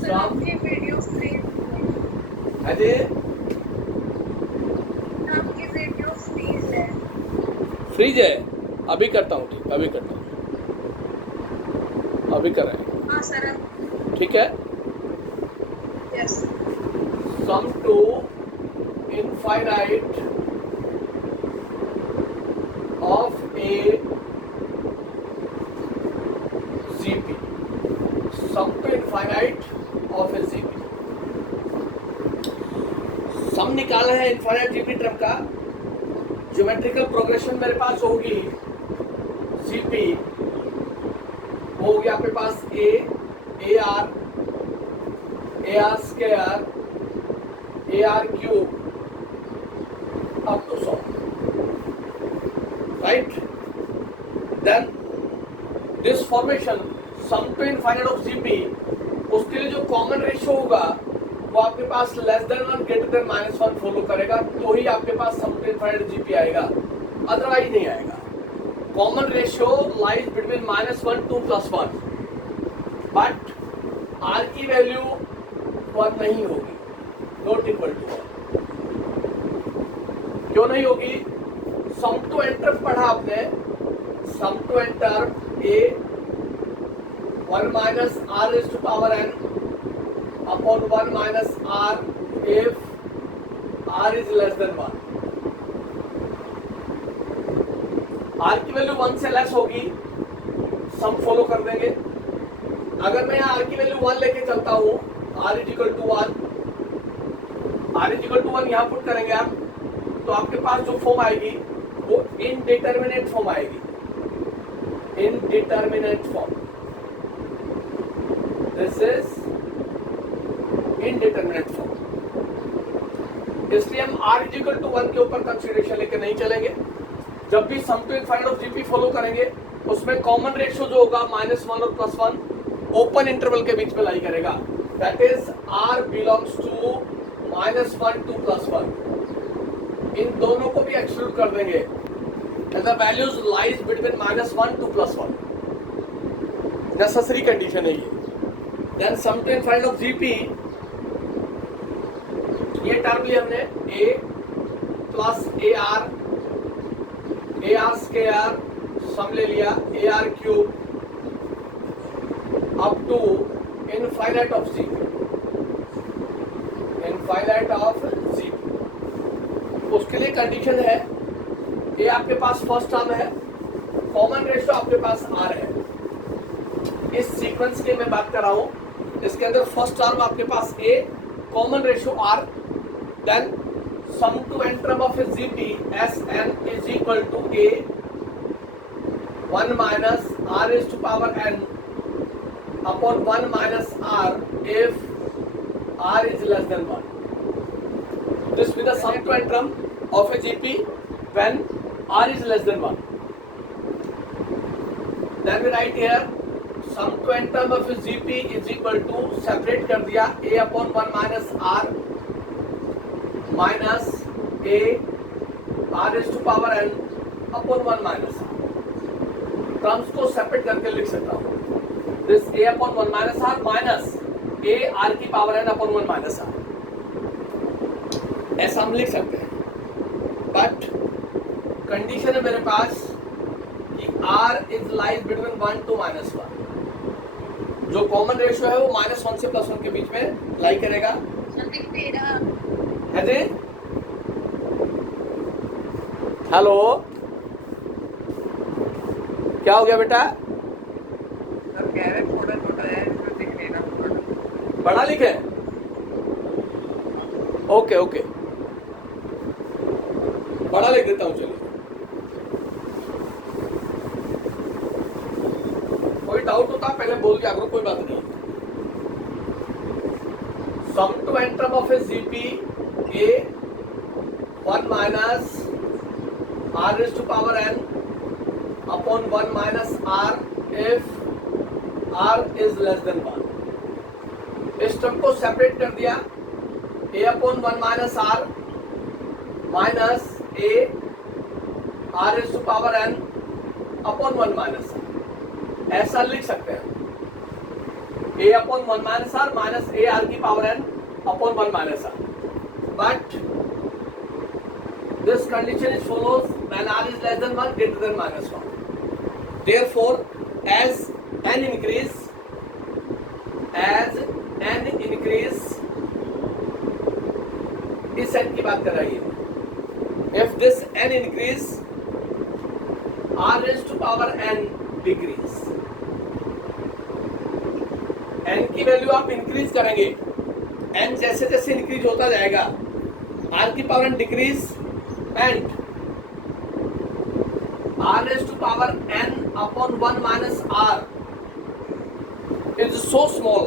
Sir सम आपकी video freeze है। अरे आपकी वीडियो फ्रीज है। फ्रीज है। अभी करता हूँ, ठीक, अभी करता हूँ, अभी कर रहे हाँ सर अब हैं, ठीक है। Yes sum to infinite of a GP, sum to infinite of a GP. Sum निकालना है इनफाइनाइट जीपी टर्म का। ज्योमेट्रिकल प्रोग्रेशन मेरे पास होगी जीपी, वो होगी आपके पास a r square a r cube up to 100, right. Then this formation sum to infinite of GP, उसके लिए जो कॉमन रेशियो होगा वो आपके पास less than 1 greater than -1 follow करेगा, तो ही आपके पास सम टू इनफाइनाइट जीपी आएगा, अदरवाइज नहीं आएगा। Common ratio lies between -1 to +1, but r की वैल्यू 1 नहीं होगी, नॉट इक्वल टू 1। क्यों नहीं होगी? सम टू एंटर पढ़ा आपने, sum to n term a 1 minus r is to power n upon 1 minus r if r is less than 1। R की value 1 से लेस होगी, सम फॉलो कर देंगे। अगर मैं यहाँ आर की वैल्यू 1 लेके चलता हूँ, r is equal to 1, r is equal to 1 यहाँ पुट करेंगे आप, तो आपके पास जो फॉर्म आएगी वो इनडिटरमिनेट फॉर्म आएगी, indeterminate form. This is indeterminate form, इसलिए हम आर इज इक्वल टू 1 के ऊपर कंसिडरेशन लेके नहीं चलेंगे। जब भी sum to infinite of GP follow करेंगे, उसमें कॉमन रेशियो जो होगा -1 और +1 ओपन इंटरवल के बीच में लाई करेगा, that is r belongs to -1 to +1। इन दोनों को भी एक्सक्लूड कर देंगे, the values lies between -1 to +1, necessary condition है ये। Then sum to infinite of GP, ये टर्म लिया हमने a plus a r square, sum ले लिया a r cube up to infinite of GP, infinite of GP. उसके लिए condition है, ये आपके पास फर्स्ट टर्म है, कॉमन रेशियो आपके पास आर है। इस सीक्वेंस की मैं बात कर रहा हूं, इसके अंदर फर्स्ट टर्म आपके पास a, common ratio r, then sum to n term of a GP S n is equal to a 1 minus r is to power n upon 1 minus r if r is less than 1. This will be the sum to n term of a GP when r is less than 1. Then we write here sum to n term of a GP is equal to, separate कर दिया, a upon 1 minus r minus a r is to power n upon 1 minus r. Terms को separate करके लिख सकता हूँ, this a upon 1 minus r minus a r की power n upon 1 minus r, ऐसा हम लिख सकते हैं। बट कंडीशन है मेरे पास कि r is lies between 1 to -1, जो कॉमन रेशियो है वो -1 से +1 के बीच में लाई करेगा, है जी। हेलो, क्या हो गया बेटा? सर कह रहे थोड़ा छोटा है, इसमें दिख नहीं रहा। बड़ा लिखे? ओके ओके, बड़ा लिख देता हूँ, चलिए। कोई डाउट होता पहले बोल के करो, कोई बात नहीं। Sum to n term of a GP a 1 minus r is to power n upon 1 minus r if r is less than 1। इस टर्म को सेपरेट कर दिया, a upon 1 minus r minus a r is to power n upon 1 minus r, ऐसा लिख सकते हैं। a upon 1 minus r minus a r की power n upon 1 minus r. But this condition is follows when r is less than 1 greater than minus 1. Therefore, as n increase, इस n की बात कर रही है. If this n increase, r raised to power n decrease. n की value आप increase करेंगे, n जैसे जैसे इंक्रीज होता जाएगा, r की power n decrease and r raised to power n upon 1 minus r is so small,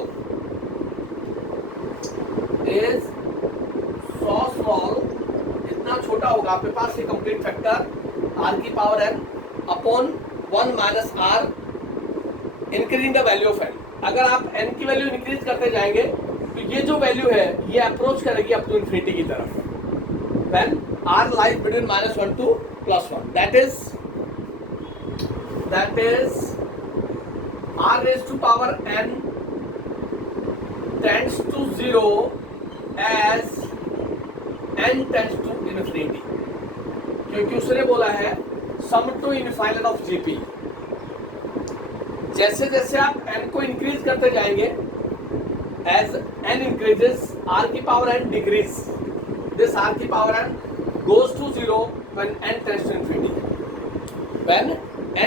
इतना छोटा होगा आपके पास ये कंप्लीट फैक्टर r की power n upon 1 minus r increasing the value of n. अगर आप n की वैल्यू इंक्रीज करते जाएंगे तो ये जो वैल्यू है ये अप्रोच करेगी अप टू इन्फिनिटी की तरफ. When r lies between -1 to +1, that is r raised to power n tends to 0 as n tends to infinity, क्योंकि उसने बोला है sum to infinite of GP. जैसे जैसे आप n को इंक्रीज करते जाएंगे, एज n इंक्रीजेस r की power n decrease, this r की power n goes to 0 when n tends to infinity, when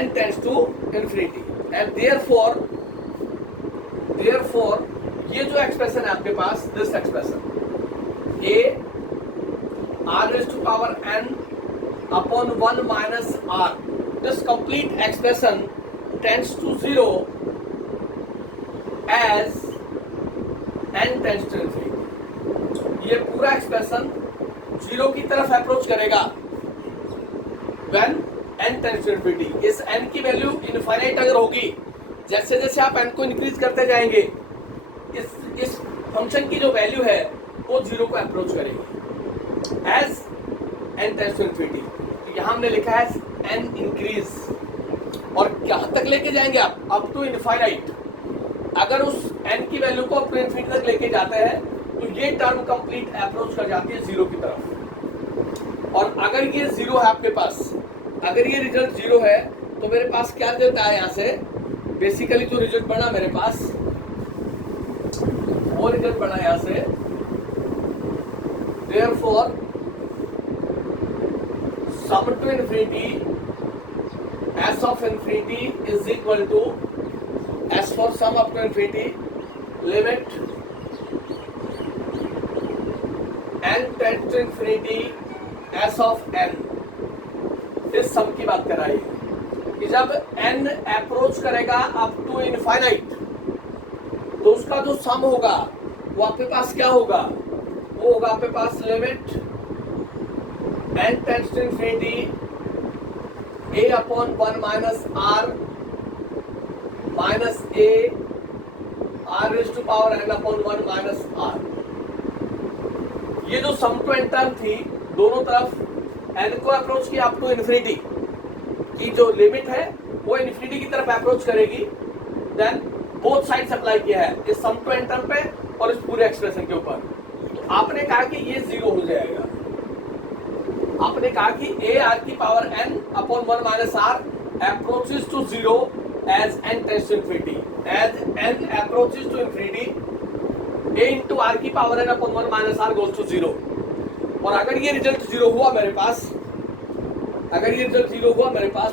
n tends to infinity. And therefore ये जो एक्सप्रेशन है आपके पास, this expression a r raised to power n upon 1 minus r, this complete expression tends to 0 as n tends to infinity. ये पूरा expression 0 की तरफ approach करेगा when n tends to infinity. इस n की वैल्यू इनफाइनाइट अगर होगी, जैसे जैसे आप n को इंक्रीज करते जाएंगे, इस फंक्शन की जो वैल्यू है वो 0 को अप्रोच करेगी as n tends to infinity. तो यहाँ हमने लिखा है n इंक्रीज, और कहाँ तक लेके जाएंगे आप? Up to infinite. अगर उस n की वैल्यू को अप टू इन्फिनिटी तक लेके जाते हैं तो ये टर्म कंप्लीट अप्रोच कर जाती है 0 की तरफ. और अगर ये 0 है आपके पास, अगर ये रिजल्ट 0 है तो मेरे पास क्या रिजल्ट आया यहाँ से? बेसिकली जो रिजल्ट बना मेरे पास वो रिजल्ट बना यहाँ से, therefore sum to infinity s of infinity is equal to s for sum up to infinity limit n tends to infinity s of n. इस सम की बात कर रहा है कि जब n अप्रोच करेगा अप टू इनफाइनाइट तो उसका जो सम होगा वो आपके पास क्या होगा? वो होगा आपके पास limit n tends to infinity a upon 1 minus r minus a r raised to power n upon 1 minus r. ये जो सम टू n टर्म थी, दोनों तरफ n को अप्रोच किया अप टू इन्फिनिटी की जो लिमिट है वो इन्फिनिटी की तरफ अप्रोच करेगी. देन बोथ साइड्स अप्लाई किया है इस सम टू n टर्म पे और इस पूरे एक्सप्रेशन के ऊपर. तो आपने कहा कि ये 0 हो जाएगा. आपने कहा कि a r की power n upon 1 minus r approaches to 0 as n tends to infinity. As n approaches to infinity a into r की power n upon 1 minus r goes to 0. और अगर ये रिजल्ट 0 हुआ मेरे पास,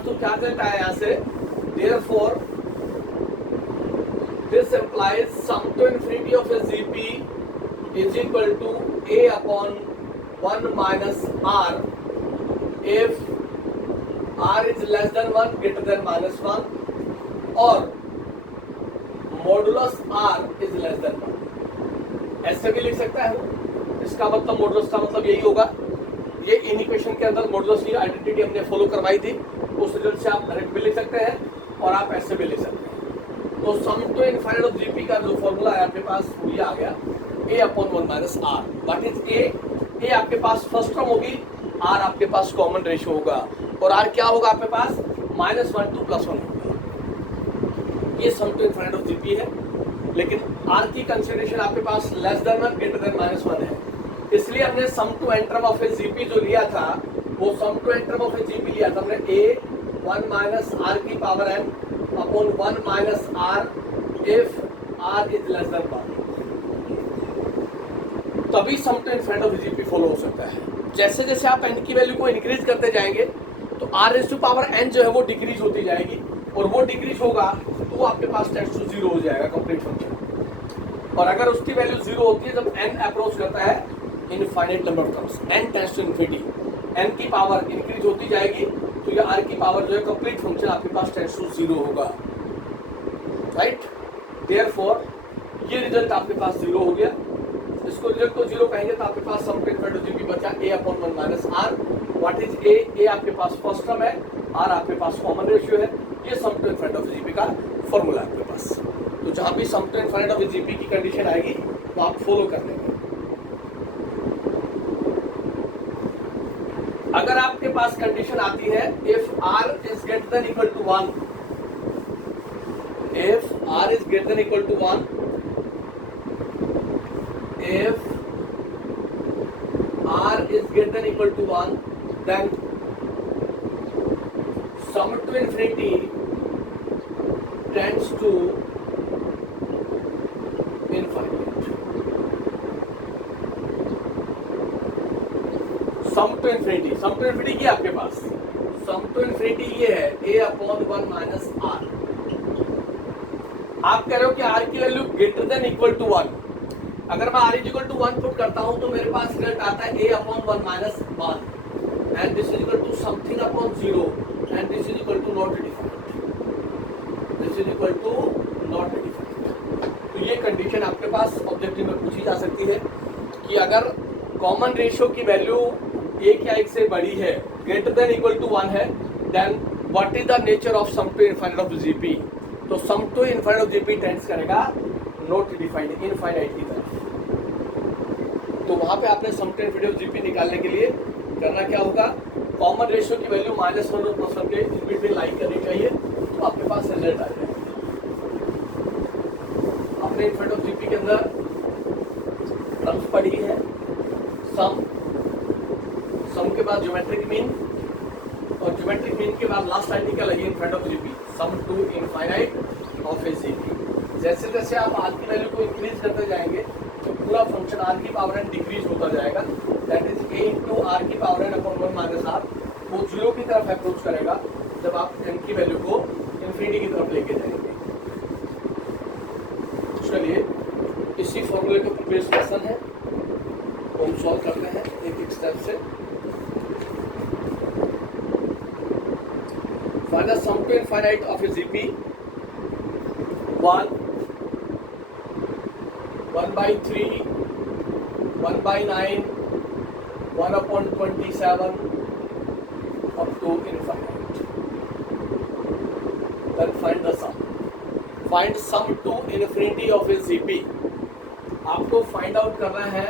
तो क्या रिजल्ट आया यहाँ से? Therefore this implies sum to infinity of a GP is equal to a upon 1 minus r if r is less than 1 greater than minus 1 or modulus r is less than 1. ऐसे भी लिख सकता है. इसका मतलब मॉडुलस का मतलब यही होगा. ये इन इक्वेशन के अंदर मॉडुलस की आइडेंटिटी हमने फॉलो करवाई थी, उस रिजल्ट से आप डायरेक्ट भी लिख सकते हैं और आप ऐसे भी लिख सकते हैं. तो sum to infinite of GP का जो फॉर्मूला है आपके पास वो ये आ गया a upon 1 minus r. What is a? आपके पास फर्स्ट टर्म होगी, r आपके पास कॉमन रेशियो होगा और r क्या होगा आपके पास? -1 to +1 होगा. ये sum to infinite of GP है. लेकिन आर की कंसिडरेशन आपके पास लेस देन 1 ग्रेटर देन -1 है, इसलिए हमने sum to n term of a GP जो लिया था वो sum to n term of a GP लिया था हमने ए 1 माइनस आर की power n upon 1 minus r if r is less than 1, तभी sum to infinity of GP follow हो सकता है। जैसे जैसे आप एन की वैल्यू को इंक्रीज करते जाएंगे तो r raise to power n जो है वो डिक्रीज होती जाएगी, और वो डिक्रीज होगा तो वो आपके पास टेंड्स टू 0 हो जाएगा कंप्लीट फंक्शन। और अगर उसकी वैल्यू 0 होती है जब n अप्रोच करता है infinite number of terms, n tends to infinity, n की पावर इंक्रीज होती जाएगी तो ये r की पावर जो है कंप्लीट फंक्शन आपके पास टेंड्स टू 0 होगा, राइट। देयरफॉर ये रिजल्ट आपके पास 0 हो गया, इसको रिजल्ट को 0 कहेंगे तो आपके पास सम टू इनफिनिटी जीपी बचा a upon 1 minus r. What is a आपके पास फर्स्ट टर्म है, r आपके पास कॉमन रेशियो है, ये sum to infinity of GP का फॉर्मूला है आपके पास। तो जहां भी sum to infinity of GP की कंडीशन आएगी तो आप फॉलो कर लेंगे। अगर आपके पास कंडीशन आती है if r is greater than equal to 1, if r is greater than equal to 1, if r is greater than equal to 1, then sum to infinity tends to infinite. Sum to infinity क्या आपके पास, sum to infinity ये है a upon 1 minus are. आप कह रहे हो कि r की value greater than equal to 1, अगर मैं r इक्वल टू 1 पुट करता हूं तो मेरे पास रिजल्ट आता है a upon 1 minus 1 and this is equal to something upon 0 and this is equal to not defined, this is equal to not defined. तो ये कंडीशन आपके पास ऑब्जेक्टिव में पूछी जा सकती है कि अगर कॉमन रेशियो की वैल्यू एक या एक से बड़ी है, ग्रेटर देन इक्वल टू 1 है, then what is the nature of sum to infinity of GP. तो sum to infinity of GP tends करेगा नॉट डिफाइंड, इनफाइनाइट की तरफ। तो वहां पे आपने sum to infinity of GP निकालने के लिए करना क्या होगा, कॉमन रेशियो की वैल्यू -1 और +1 के इन बिटवीन लाई करनी चाहिए, तो आपके पास रिजल्ट आ जाएगा। आपने इनफिनिटी ऑफ जीपी के अंदर टर्म्स पढ़ी है, सम के बाद ज्योमेट्रिक मीन, और ज्योमेट्रिक मीन के बाद लास्ट आर्टिकल है infinity of GP, sum to infinite of a GP. जैसे जैसे आप आर की वैल्यू को इंक्रीज करते जाएंगे तो पूरा फंक्शन आर की पावर एन डिक्रीज होता जाएगा, that is a into r की power n upon 1 minus r, वो 0 की तरफ अप्रोच करेगा जब आप एन की वैल्यू को इन्फिनिटी की तरफ लेके जाएंगे। चलिए इसी फॉर्मूले के ऊपर बेस्ड क्वेश्चन है, हम सॉल्व करते हैं एक एक स्टेप से। Find the sum to infinite of a GP 1, 1/3, 1/9, 1/27 up to infinite. Then find the sum. Find sum to infinity of a GP. आपको फाइंड आउट करना है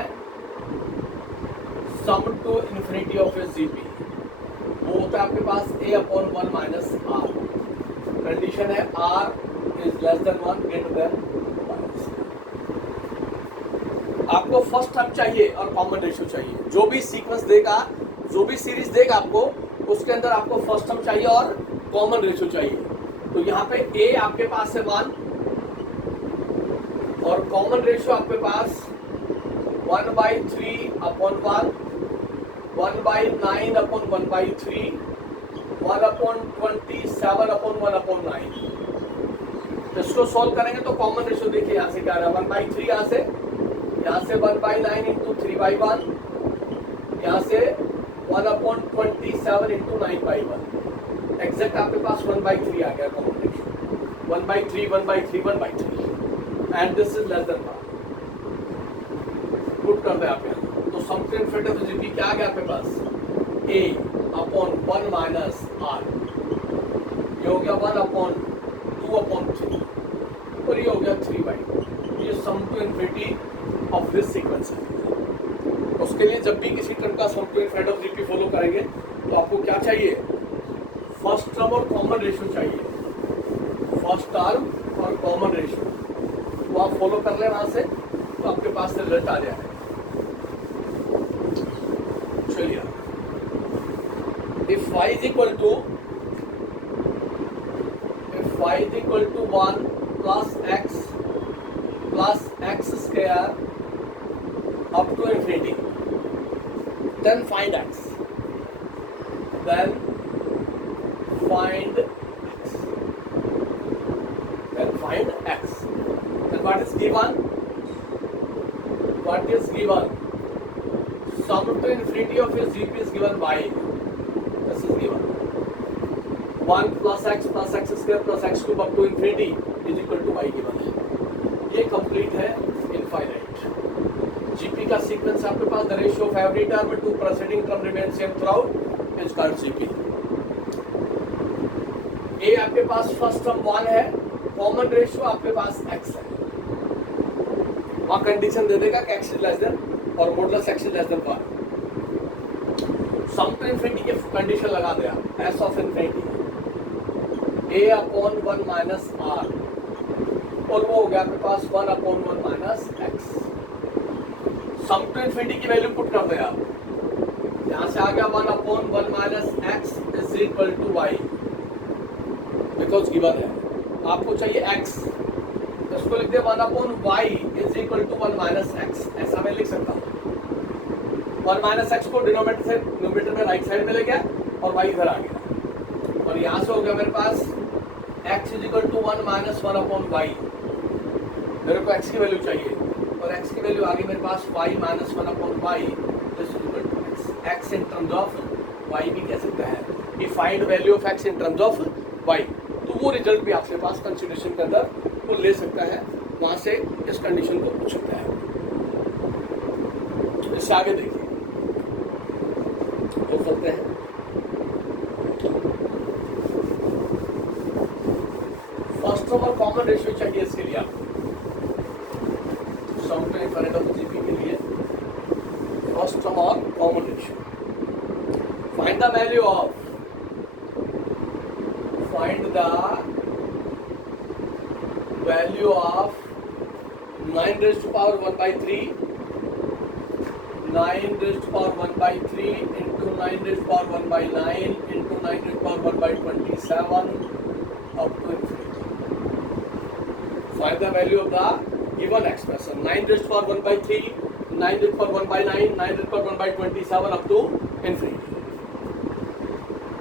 sum to infinity of a GP, वो होता है आपके पास a upon 1 minus r. Condition है r is less than 1 greater than minus. आपको फर्स्ट टर्म चाहिए और कॉमन रेशियो चाहिए, जो भी सीक्वेंस देगा, जो भी सीरीज देगा आपको, उसके अंदर आपको फर्स्ट टर्म चाहिए और कॉमन रेशियो चाहिए। तो यहाँ पे a आपके पास है 1 और कॉमन रेशियो आपके पास 1/3 अपॉन 1, 1/9 अपॉन 1/3, 1/27 अपॉन 1/9। इसको सॉल्व करेंगे तो कॉमन रेशियो देखिए यहाँ से क्या आ रहा है, 1/3 यहाँ से 1/9 इंटू 3/1, यहाँ से 1/27 इंटू 9/1। एग्जैक्ट आपके पास 1/3 आ गया common ratio, 1/3 1/3 1/3 and this is less than 1। Put कर दे आप यहाँ, तो sum to infinity of GP क्या आ गया आपके पास, a अपॉन 1 माइनस आर, ये हो गया 1/2/3 और ये हो गया 3/2। ये sum to infinity of this sequence है। उसके लिए जब भी किसी टर्म का sum to infinity of GP follow करेंगे तो आपको क्या चाहिए, फर्स्ट टर्म और कॉमन रेशियो चाहिए, फर्स्ट टर्म और कॉमन रेशियो। वो आप फॉलो कर लें वहां से, तो आपके पास रिजल्ट आ जाएगा। चलिए, if y is equal to 1 plus x square up to infinity, then find x. Then find x. Then what is given? Sum to infinity of your GP is given by, this is given 1 plus x square plus x cube up to infinity is equal to y given है। ये complete है infinite. GP का sequence आपके पास, the ratio of every term to preceding term remain same throughout is called GP. A आपके पास first term 1 है, common ratio आपके पास x है। वहां कंडीशन दे देगा कि x इज लेस देन और modulus x is less than 1। Sum to infinity की कंडीशन लगा दिया, s of infinity a upon 1 minus r, और वो हो गया आपके पास 1 upon 1 minus x। Sum to infinity की वैल्यू पुट कर दिया, यहां से आ गया 1 upon 1 minus x is equal to y, because given है। आपको चाहिए x, तो इसको लिख दिया 1 upon y is equal to 1 minus x, ऐसा मैं लिख सकता हूँ। 1 माइनस एक्स को डिनोमिनेटर से न्यूमरेटर में राइट साइड में ले गया और y इधर आ गया, और यहाँ से हो गया मेरे पास x is equal to 1 minus 1 upon y। मेरे को x की वैल्यू चाहिए, और x की वैल्यू आ गई मेरे पास y minus 1 upon y is equal to x in terms of y भी कह सकते हैं कि find value of x in terms of y। तो वो रिजल्ट भी आपके पास कंसिडरेशन के अंदर वो ले सकता है, वहां से इस कंडीशन को पूछ सकता है। इससे आगे देखिए हो सकते हैं। फर्स्ट टर्म और कॉमन रेशियो चाहिए इसके लिए आपको, सम टू इनफिनिटी ऑफ जीपी के लिए फर्स्ट टर्म और common ratio. Find the value of nine raised to power 1 by 3 9 raised to power 1 by 3 into 9 raised to power 1 by 9 into 9 raised to power 1 by 27 up to infinity. Find the value of the given expression 9 raised to power 1 by 3 9 raised to power 1 by 9 9 raised to power 1 by 27 up to infinity.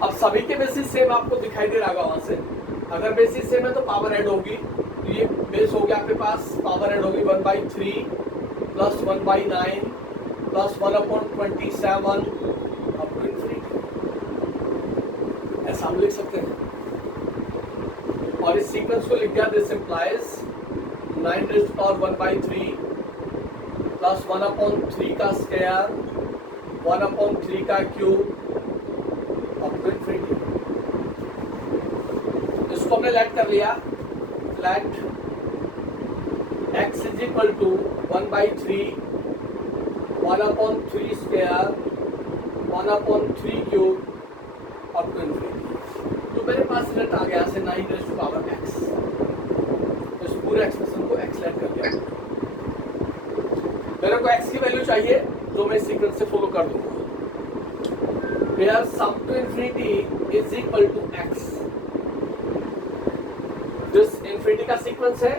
अब सभी के basis same आपको दिखाई दे रहा होगा वहां से। अगर बेसिस सेम है तो पावर ऐड होगी, तो ये बेस हो गया आपके पास, पावर ऐड होगी 1 by 3 plus 1 by 9 plus 1 upon 27 up to infinity, ऐसा हम लिख सकते हैं। और इस सीक्वेंस को लिख दिया, this implies 9 raised to power 1 by 3 plus 1 upon 3 का स्क्वायर 1 अपॉन 3 का क्यूब अप टू इंफिनिटी। इसको हमने लेट कर लिया, let x is equal to 1 by 3 1 upon 3 square 1 upon 3 cube up to infinity. तो मेरे पास रिजल्ट आ गया से 9 रेज़्ड टू पावर x। इस पूरे एक्सप्रेशन को x लेट कर दिया। मेरे को x की वैल्यू चाहिए जो मैं सीक्वेंस से फॉलो कर दूंगा। Where sum to infinity is equal to x. जिस इंफिनिटी का सीक्वेंस है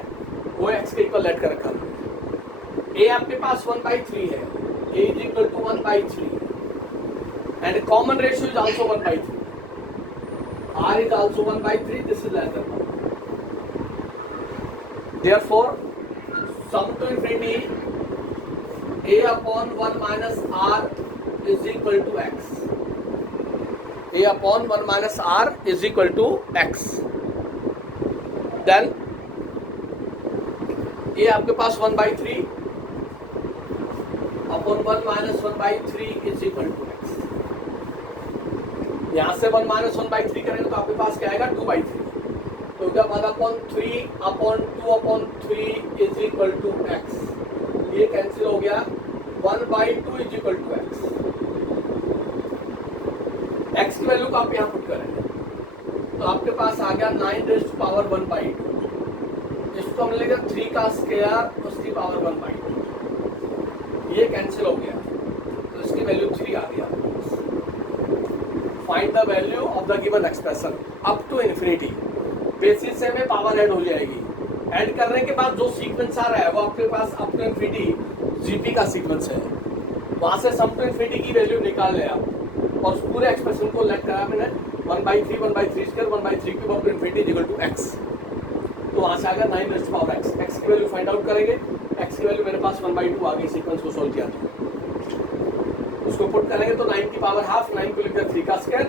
वो x के इक्वल लेट कर रखा है। a आपके पास 1 by 3 है, a is equal to 1 by 3 and common ratio is also 1 by 3. r is also 1 by 3. This is less than 1. Therefore, sum to infinity a upon 1 minus r is equal to x. a upon 1 minus r is equal to x. Then a आपके पास 1 by 3 upon 1 minus 1 by 3 is equal to x. यहाँ से 1 minus 1 by 3 करेंगे तो आपके पास क्या आएगा 2 by 3. तो जब 1 upon 3 upon 2 upon 3 is equal to x. ये कैंसिल हो गया, 1 by 2 is equal to x. x की वैल्यू को आप यहाँ पुट करेंगे तो आपके पास आ गया 9 रेज़्ड टू पावर 1 by 2 इसको हम लेंगे 3 का स्क्वायर उसकी पावर 1/2, ये कैंसिल हो गया तो इसकी वैल्यू 3 आ गया। Find the value of the given expression up to infinity, basis से हमें पावर ऐड हो जाएगी। ऐड करने के बाद जो सीक्वेंस आ रहा है वो आपके पास अप टू इन्फिनिटी जीपी का सीक्वेंस है, वहां से सम टू इन्फिनिटी की वैल्यू निकाल ले आप और उस पूरे एक्सप्रेशन को लेट करा मैंने 1/3 1/3 square 1/3 cube up to infinity equal to x, तो वहां से आ गया 9 raise to power x। x की वैल्यू फाइंड आउट करेंगे, x की वैल्यू मेरे पास 1/2 आ गई सीक्वेंस को सोल्व किया तो उसको पुट करेंगे तो 9 की पावर हाफ, 9 को लिख दिया 3 का स्क्वायर,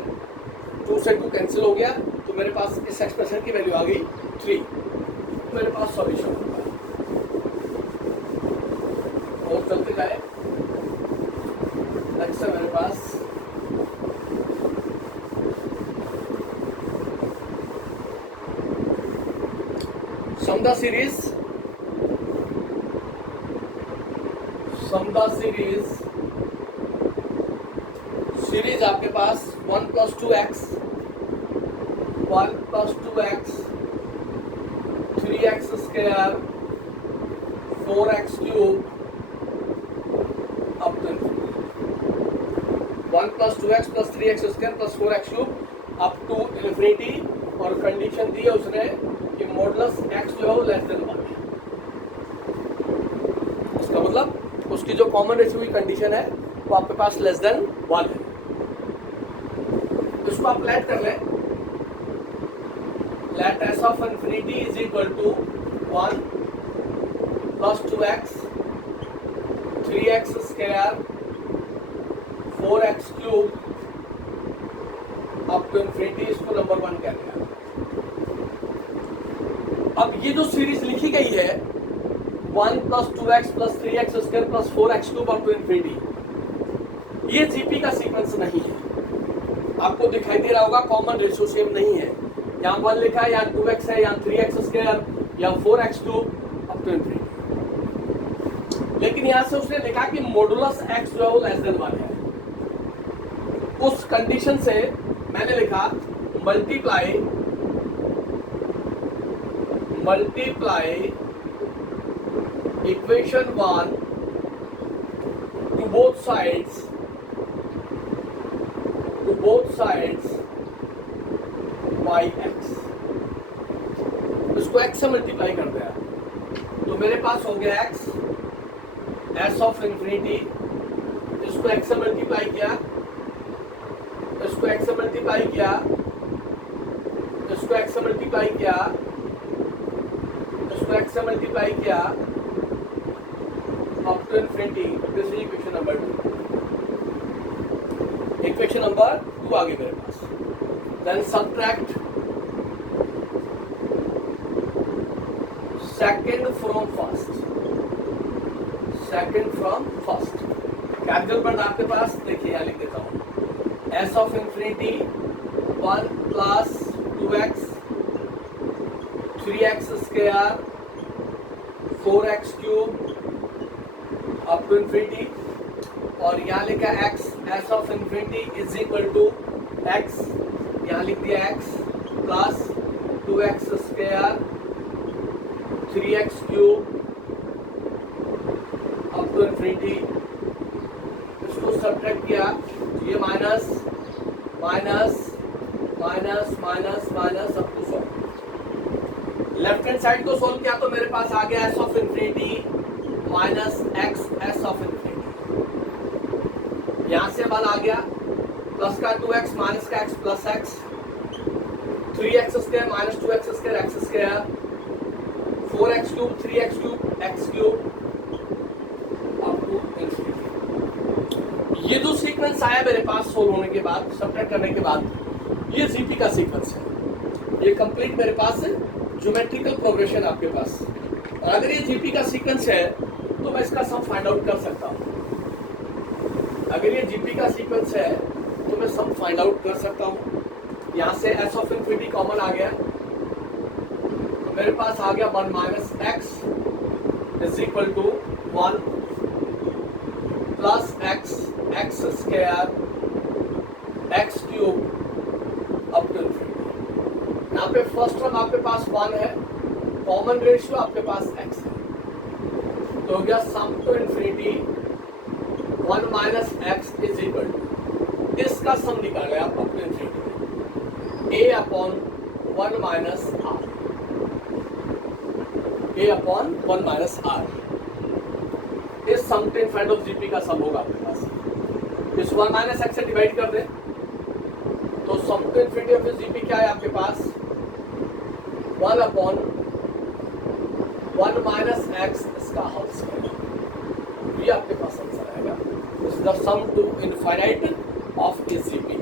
2 से 2 कैंसिल हो गया तो मेरे पास इस एक्सप्रेशन की वैल्यू आ गई 3, मेरे पास सॉल्यूशन होगा। और चलते जाए नेक्स्ट है मेरे पास सम द सीरीज आपके पास 1 + 2x 3x square 4x cube up to 1 + 2x + 3x square + 4x cube up to infinity, और कंडीशन दी है उसने कि मॉडुलस x जो है वो लेस देन 1 है। इसका मतलब उसकी जो कॉमन रेशियो की कंडीशन है वो आपके पास लेस देन 1 है। इसको आप लेट कर लें, let s of infinity is equal to 1 + 2x 3x square 4x cube up to infinity, इसको नंबर 1 कह दिया। अब ये जो सीरीज लिखी गई है 1 + 2x + 3x square + 4x cube up to infinity, ये जीपी का सीक्वेंस नहीं है। आपको दिखाई दे रहा होगा कॉमन रेशियो सेम नहीं है, यहाँ 1 लिखा है, यहाँ 2x है, यहाँ 3x स्क्वायर या 4x cube up to infinity. लेकिन यहाँ से उसने लिखा कि मॉडुलस x जो है वो लेस देन 1 है। उस कंडीशन से मैंने लिखा multiply equation 1 to both sides by x, इसको x से मल्टीप्लाई कर दिया तो मेरे पास हो गया x s ऑफ इन्फिनिटी, इसको x से मल्टीप्लाई किया, इसको x से मल्टीप्लाई किया, इसको x से मल्टीप्लाई किया, इसको x से मल्टीप्लाई किया up to infinity. This is equation number 2। Equation number 2 आ गई मेरे पास। Then subtract second from first. Capital पर आपके पास देखिए यहाँ लिख देता हूँ, s of infinity 1 + 2x 3x square 4x cube up to infinity, और यहाँ लिखा x s of infinity is equal to x, यहाँ लिख दिया x plus 2x square 3x cube up to infinity. इसको सब्ट्रैक्ट किया, ये minus minus minus minus minus up to 100। Left hand side को सोल्व किया तो मेरे पास आ गया s of infinity minus x s of infinity. यहां से 1 आ गया, प्लस का 2x माइनस का x plus x, 3x square minus 2x square x square 4x cube 3x cube x cube up to infinity. ये जो सीक्वेंस आया मेरे पास solve होने के बाद, सब्ट्रैक्ट करने के बाद, ये जीपी का सीक्वेंस है। ये कंप्लीट मेरे पास ज्योमेट्रिकल प्रोग्रेशन आपके पास। अगर ये जीपी का सीक्वेंस है तो मैं इसका सम फाइंड आउट कर सकता हूँ। अगर ये जीपी का सीक्वेंस है तो मैं सम फाइंड आउट कर सकता हूँ। यहाँ से s ऑफ इन्फिनिटी कॉमन आ गया तो मेरे पास आ गया 1 minus x is equal to 1 plus x square x cube up to infinity. यहाँ पे फर्स्ट टर्म आपके पास 1 है, कॉमन रेशियो आपके पास x है, तो हो गया sum to infinity 1 minus x is equal to, इसका सम निकाले आप अपने इन्फिनिटी में, a upon 1 minus r, a upon 1 minus r, इस sum to infinity of GP का सम होगा आपके पास। इस 1 माइनस एक्स से डिवाइड कर दें तो sum to infinity of GP क्या है आपके पास, 1 अपॉन 1 माइनस एक्स इसका होल स्क्वायर, ये आपके पास आंसर आएगा। This is the sum to infinite of a GP.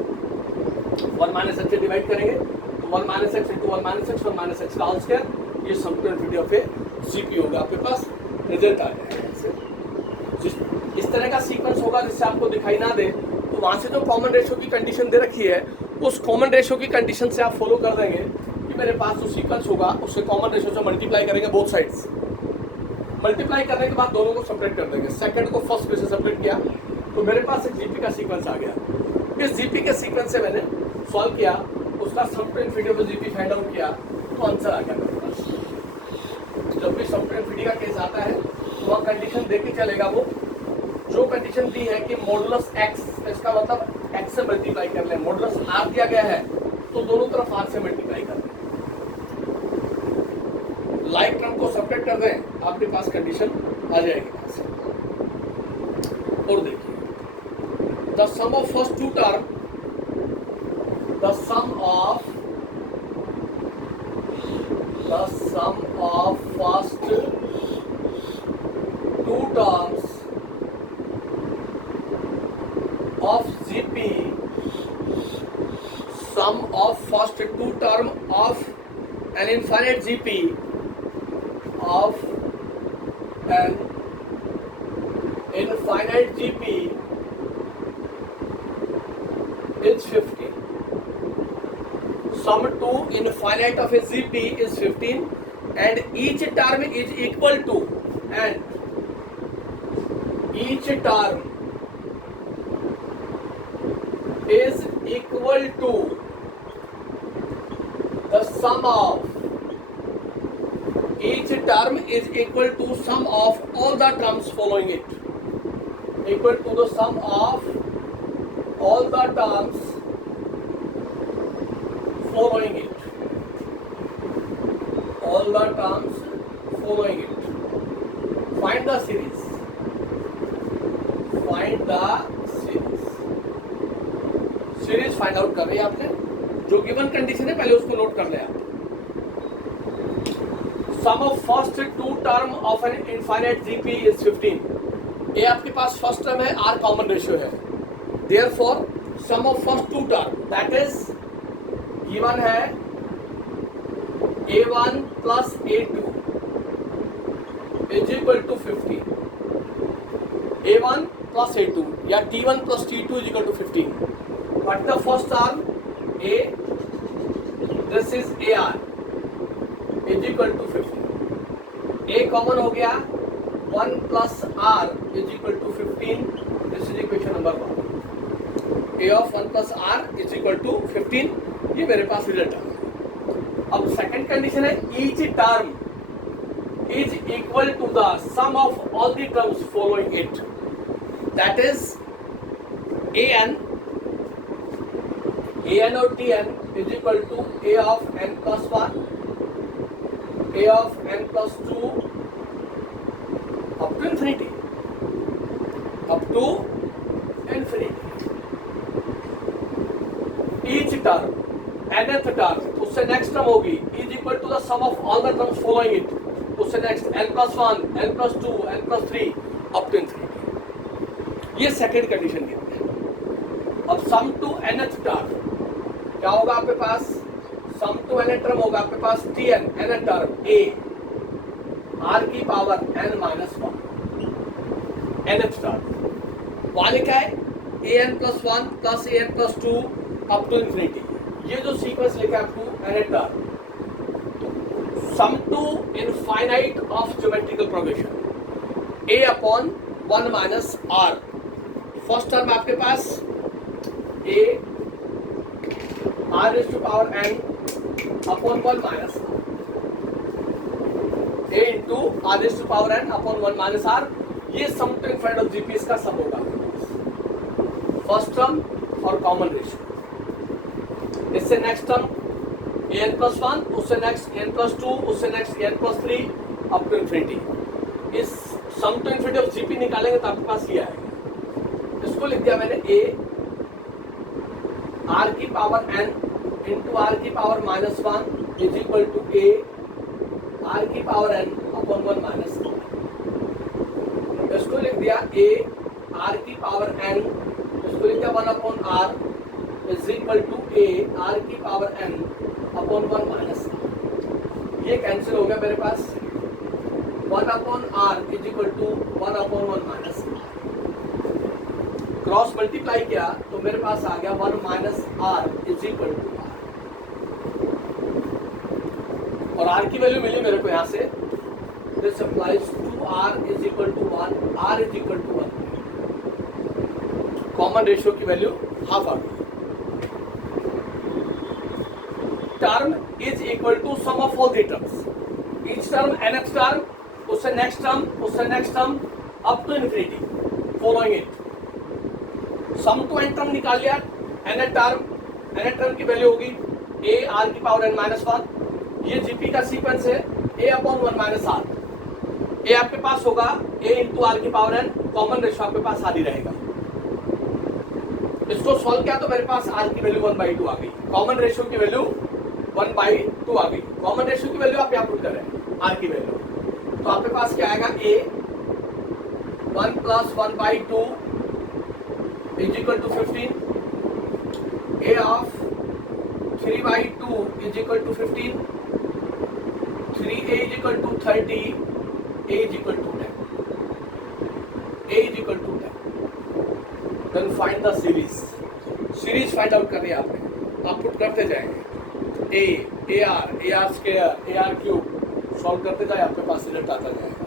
1 minus x से डिवाइड करेंगे तो 1 minus x into 1 minus x, 1 minus x का होल स्क्वायर, ये sum to infinity of a GP होगा, आपके पास रिजल्ट आ जाएगा। इस तरह का सीक्वेंस होगा जिससे आपको दिखाई ना दे, तो वहां से जो कॉमन रेशियो की कंडीशन दे रखी है, उस कॉमन रेशियो की कंडीशन से आप फॉलो कर देंगे कि मेरे पास जो सीक्वेंस होगा उससे कॉमन रेशियो से मल्टीप्लाई करेंगे बोथ साइड्स। मल्टीप्लाई करने के बाद दोनों को सेपरेट कर देंगे, सेकंड को फर्स्ट में से सेपरेट किया तो मेरे पास एक जीपी का सीक्वेंस आ गया। इस जीपी के सीक्वेंस से मैंने सॉल्व किया, उसका sum to infinity of GP find out किया, तो आंसर आ गया मेरे पास। जब भी सम टू इन्फिनिटी का केस आता है तो वह कंडीशन देख के चलेगा, वो जो कंडीशन दी है कि मॉडुलस एक्स, इसका मतलब एक्स से मल्टीप्लाई कर लें, मॉडुलस आर दिया गया है तो दोनों तरफ आर से मल्टीप्लाई कर लें, लाइक टर्म को सेपरेट कर दें, आपके पास कंडीशन आ जाएगी। और देखिए the sum of first two term, the sum of first two terms of GP, sum of first two term of an infinite GP of an infinite GP is 15. Sum to infinite of a GP is 15 and each term is equal to, and each term is equal to the sum of, each term is equal to sum of all the terms following it, equal to the sum of all the terms following it, all the terms following it. Find the series, find the series find out कर रही है आपने, जो given condition है पहले उसको note कर ले आप। Sum of first two term of an infinite GP is 15। ये आपके पास फर्स्ट टर्म है, आर कॉमन रेशियो है, therefore sum of first two term that is given है a1 plus a2 is equal to 15, a1 plus a2 या t1 plus t2 is equal to 15। What the first term? A. This is AR is equal to 15. A common हो गया, 1 plus R is equal to 15. This is equation number 1. A of 1 plus R is equal to 15. ये मेरे पास result आ गया। अब second condition है each term is equal to the sum of all the terms following it. That is AN और Tn is equal to A of n plus 1, A of n plus 2 up to infinity, up to infinity. Each term, nth term, उससे next term होगी is equal to the sum of all the terms following it, उससे next n plus 1, n plus 2, n plus 3 up to infinity। ये second condition की है। अब सम to nth term क्या होगा आपके पास, सम टू nth टर्म होगा आपके पास Tn, nth term a r की power n minus 1, nth term वहां लिखा है an plus 1 plus an plus 2 up to infinity. ये जो सीक्वेंस लिखा है up to nth term, sum to infinite of geometrical progression a upon 1 minus r। First term आपके पास a r raised to power n upon 1 minus r, a into r raise to power n upon 1 minus r, ये sum to infinite of GP इसका सब होगा। First term और common ratio, इससे next term an plus 1, उससे next n plus 2, उससे next n plus 3 up to infinity. इस sum to infinity of GP निकालेंगे तो आपके पास ये आएगा। इसको लिख दिया मैंने a r की पावर n इंटू r की power minus 1 is equal to a r की power n upon 1 minus r। इसको लिख दिया a r की पावर n, इसको लिख दिया 1 upon r is equal to a r की power n upon 1 minus r। ये कैंसिल हो गया मेरे पास, 1 upon r is equal to 1 upon 1 minus r। Cross multiply किया तो मेरे पास आ गया 1 minus r is equal to r, और r की वैल्यू मिली मेरे को यहाँ से। This applies to r is equal to 1, r is equal to 1। Common ratio की वैल्यू हाफ आ गई। Term is equal to sum of all the terms, each term nth term, उससे नेक्स्ट टर्म, उससे next term up to infinity following it. Sum to n term निकाल लिया, nth term की value होगी a r की power n minus 1। ये GP का sequence है a upon 1 minus r। a आपके पास होगा a इंटू r की पावर n, कॉमन रेशियो आपके पास आदि रहेगा। इसको सॉल्व किया तो मेरे पास r की वैल्यू 1/2 आ गई, कॉमन रेशियो की वैल्यू 1/2 आ गई। कॉमन रेशियो की वैल्यू आप यहाँ पुट कर रहे हैं r की वैल्यू, तो आपके पास क्या आएगा a 1 plus 1/2 is equal to 15, a of 3/2 is equal to 15, 3a is equal to 30, a is equal to 10, a is equal to 10। Then find the series, series find out करनी है आपने, आप put करते जाएंगे a r square a r cube, solve करते जाए आपके पास result आता जाएगा।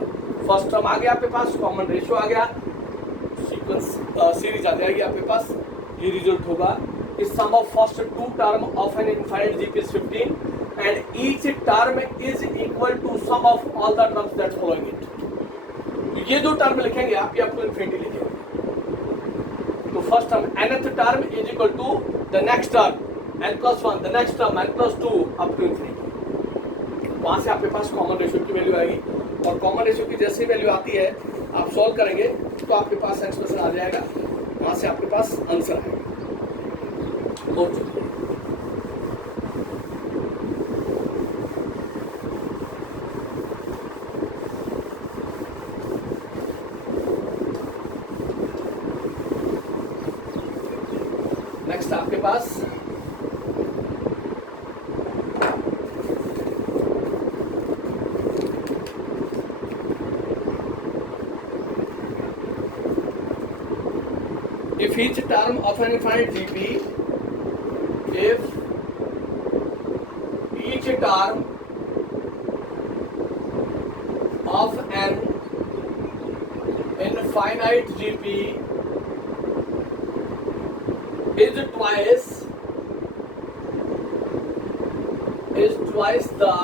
फर्स्ट टर्म आ गया आपके पास, कॉमन रेशियो आ गया, सीक्वेंस सीरीज आ जाएगी आपके पास। ये रिजल्ट होगा इस sum of first two term of an infinite GP is 15 and each term is equal to sum of all the terms that following it। ये दो टर्म लिखेंगे आप, ये आपको इन्फिनिटी लिखेंगे। तो first term nth term is equal to the next term n plus 1, the next term n plus 2 up to infinity. वहां से आपके पास कॉमन रेशियो की वैल्यू आएगी, और कॉमन रेशियो की जैसी वैल्यू आती है आप सॉल्व करेंगे तो आपके पास एक्सप्रेशन आ जाएगा, वहां से आपके पास आंसर आएगा। नेक्स्ट आपके पास if each term of an infinite GP, if each term of an infinite GP is twice the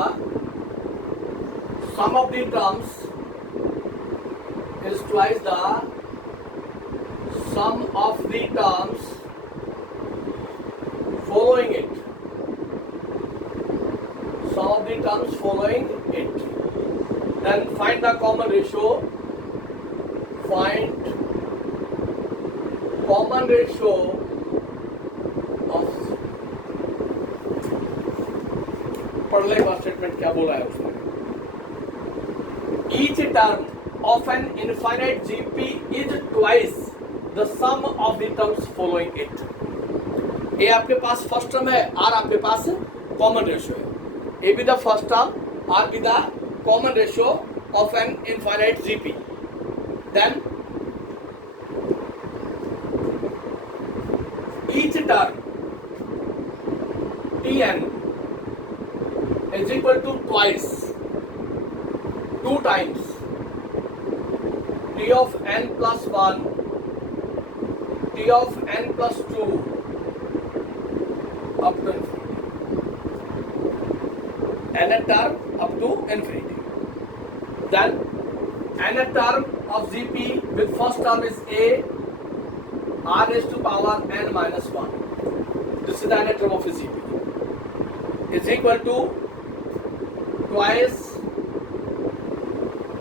sum of the terms, is twice the sum of the terms following it, sum of the terms following it, then find the common ratio, find common ratio of, पढ़ ले बात statement क्या बोला है उसने। Each term of an infinite GP is twice the sum of the terms following it। A आपके पास first term है, R आपके पास कॉमन रेशियो है। A be the first term, R be the common ratio of an infinite GP। Then each term Tn is equal to twice, 2 times T of n plus 1, T of n plus 2 up to infinity, nth term up to infinity। Then nth term of GP with first term is A r raised to power n minus 1. This is the nth term of GP is equal to twice,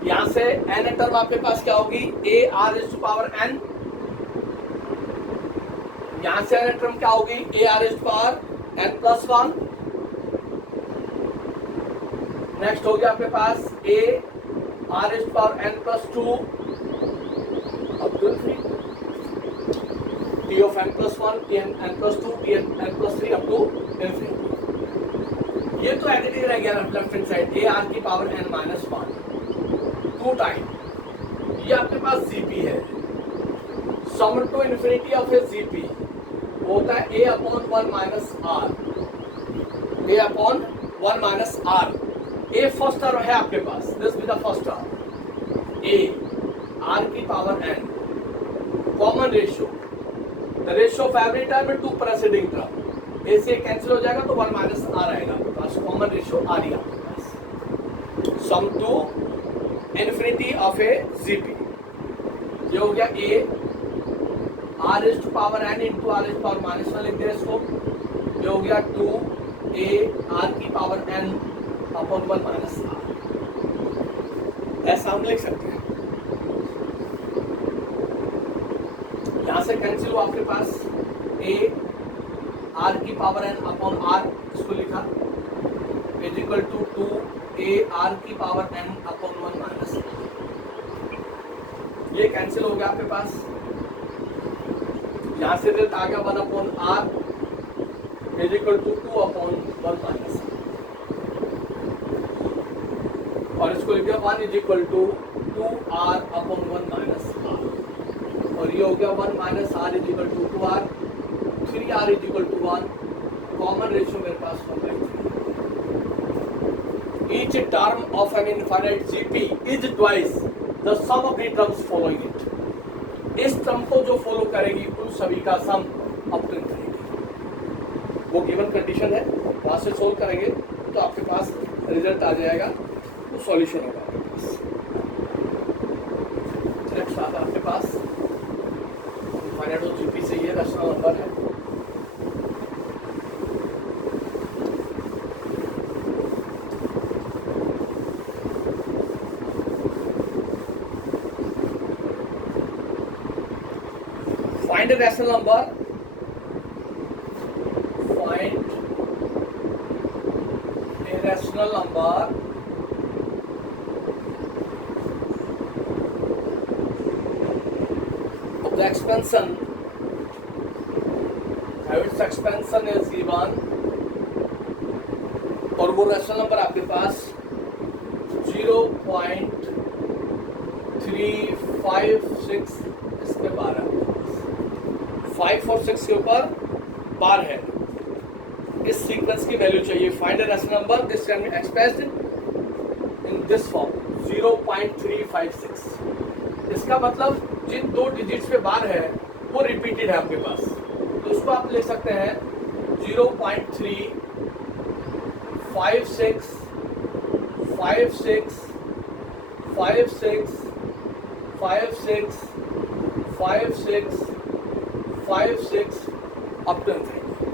यहां से nth term आपके पास क्या होगी, A r raised to power n, यहां से nth term क्या होगी, A r raised to power n plus 1. Next हो गया आपके पास A r raised to power n plus 2 up to infinity, t of n plus 1, t n plus 2, t n plus 3 up to infinity. ये तो additive रह गया left hand side, a r की power n minus 1 2 time, ये आपके पास GP है. Sum to infinity of a GP होता है a upon 1 minus r, a upon 1 minus r. A first term है आपके पास, this be the first term, a r की power n, common ratio, the ratio of every term to preceding term. A से cancel हो जाएगा तो 1 minus are आएगा आपके पास, कॉमन रेशियो आ रही है आपके पास. Sum to infinity of a GP, ये हो गया a r raise to power n into r raise to power minus 1 लिख दिया इसको. ये हो गया 2 a r की power n upon 1 minus r. ऐसा हम लिख सकते हैं. यहां से कैंसिल हुआ आपके पास a r की पावर n अपॉन r, इसको लिखा is equal to 2 a r की power n upon 1 minus r. ये कैंसिल हो गया आपके पास. यहां से रिजल्ट आ गया 1 upon r is equal to 2 upon 1 minus r, और इसको लिख दिया 1 is equal to 2r upon 1 minus r, और ये हो गया 1 minus r is equal to 2r, 3r is equal to 1, common ratio मेरे पास 1/3. Each term of an infinite GP is twice the sum of the terms following it. इस term को जो follow करेगी उन सभी का सम अपटन करेगी. वो गिवन कंडीशन है, वहां से सोल्व करेंगे तो आपके पास रिजल्ट आ जाएगा, तो सॉल्यूशन होगा आपके पास. नेक्स्ट आता है आपके पास इनफाइनाइट ऑफ जीपी से ये रैशनल नंबर है. Find a rational number. Find a rational number of the expansion. Have its expansion is given. और वो रैशनल नंबर आपके पास 0.356 इस पे 12, 5 और 6 के ऊपर बार है. इस सीक्वेंस की वैल्यू चाहिए. Find a rational number, this can be expressed in this form 0.356. इसका मतलब जिन दो डिजिट्स पे बार है वो रिपीटेड है आपके पास, तो उसको आप लिख सकते हैं 0.356 56 56 56 56 56 up to infinity,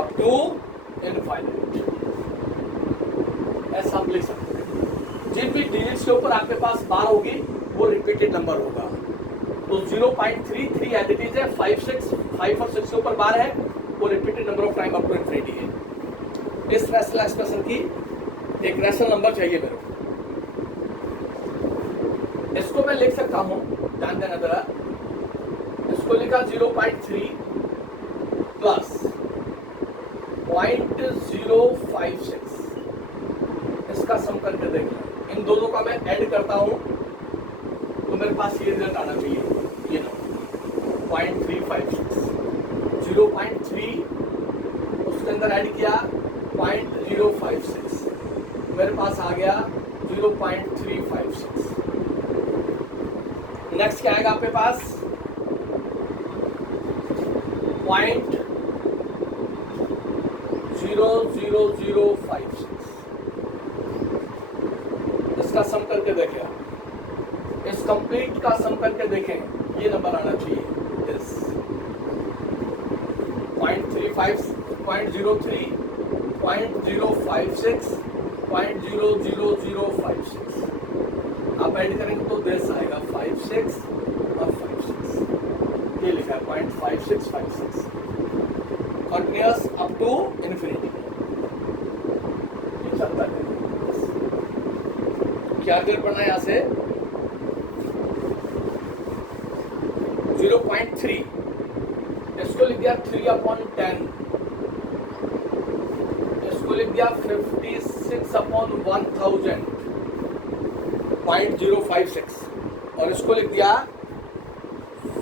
up to infinite. ऐसा हम लिख सकते हैं. जिन भी डिजिट्स के ऊपर आपके पास बार होगी वो रिपीटेड नंबर होगा. तो 0.33 एडिटीज है, 5 और 6 के ऊपर बार है, वो repeated number of time up to infinity है. इस रैशनल एक्सप्रेशन की एक रैशनल नंबर चाहिए मेरे को. इसको मैं लिख सकता हूं, ध्यान देना जरा. इसको लिखा 0.3 प्लस 0.056. इसका सम करके देखना. इन दोनों का मैं ऐड करता हूं तो मेरे पास ये रिजल्ट आना चाहिए. ये नंबर 0.356, 0.3 उसके अंदर ऐड किया 0.056, मेरे पास आ गया 0.356. नेक्स्ट क्या आएगा आपके पास 0.00056. इसका का सम करके देखें, इस कंप्लीट का सम करके देखें, ये नंबर आना चाहिए, यस 0.35 0.03 0.056 0.00056 आप ऐड करेंगे तो दिस आएगा 56 और 56, ये लिखा है 0.5656 कंटिन्यूअस अप टू इन्फिनिटी, ये चलता है। क्या देर पढ़ना है यहाँ से 0.3, इसको लिख दिया 3/10, इसको लिख दिया 56/1000 0.056 और इसको लिख दिया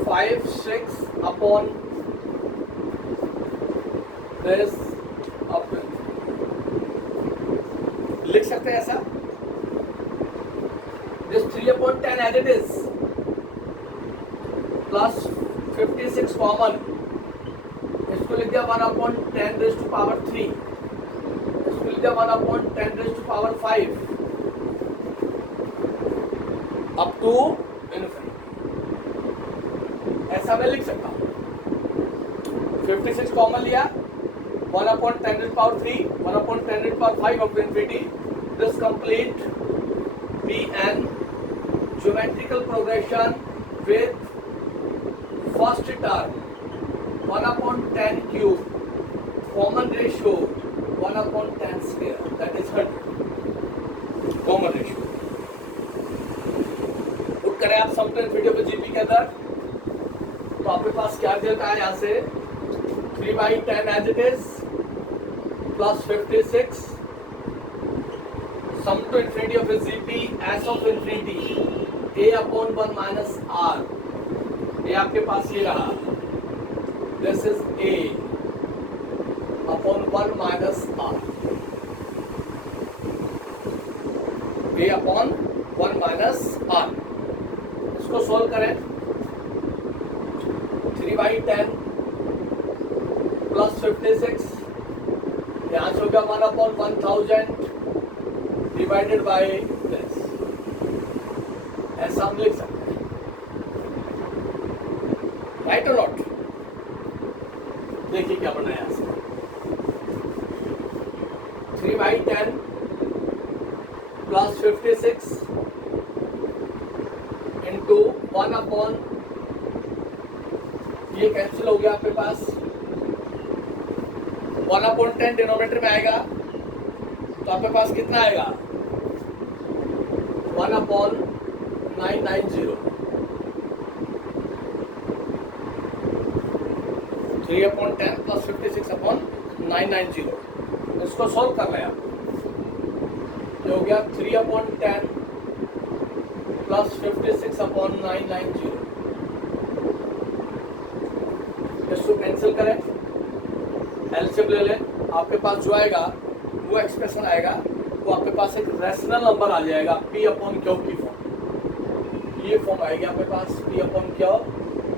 56/this लिख सकते हैं ऐसा, this 3/10 as it is plus 56 common, इसको लिख दिया 1/10⁻³ इसको लिख दिया 1/10⁵ अप टू इन्फिनिटी, ऐसा मैं लिख सकता हूं। 56 कॉमन लिया, 1/10⁵, 1/10⁵ up to infinity, this complete be an geometrical progression with first term 1/10³ common ratio 1/10², that is 100 common ratio। Put करें आप समटन वीडियो पे जीपी के अंदर, तो आपके पास क्या रिजल्ट आया यहाँ से 3/10 as it is plus 56 sum to infinity of his GP s of infinity a/1 minus r, ये आपके पास ये रहा, this is a/1 minus r, a/1 minus r, इसको सोल्व करें 3/10 plus 56, यहाँ से हो गया 1/1000 डिवाइडेड बाय दिस, ऐसा हम लिख सकते हैं, राइट और नॉट। देखिए क्या बनाया है 3/10 plus 56 इंटू 1/, ये कैंसिल हो गया आपके पास, 1/10 डिनोमिनेटर में आएगा तो आपके पास कितना आएगा 1/990, 3/10 plus 56/990, इसको सॉल्व कर रहे हैं आप, ये हो गया 3/10 plus 56/990, इसको कैंसिल करें, एलसीएम ले लें, आपके पास जो आएगा वो एक्सप्रेशन आएगा, वो आपके पास एक रैशनल नंबर आ जाएगा P/Q की फॉर्म, ये फॉर्म आएगी आपके पास P/Q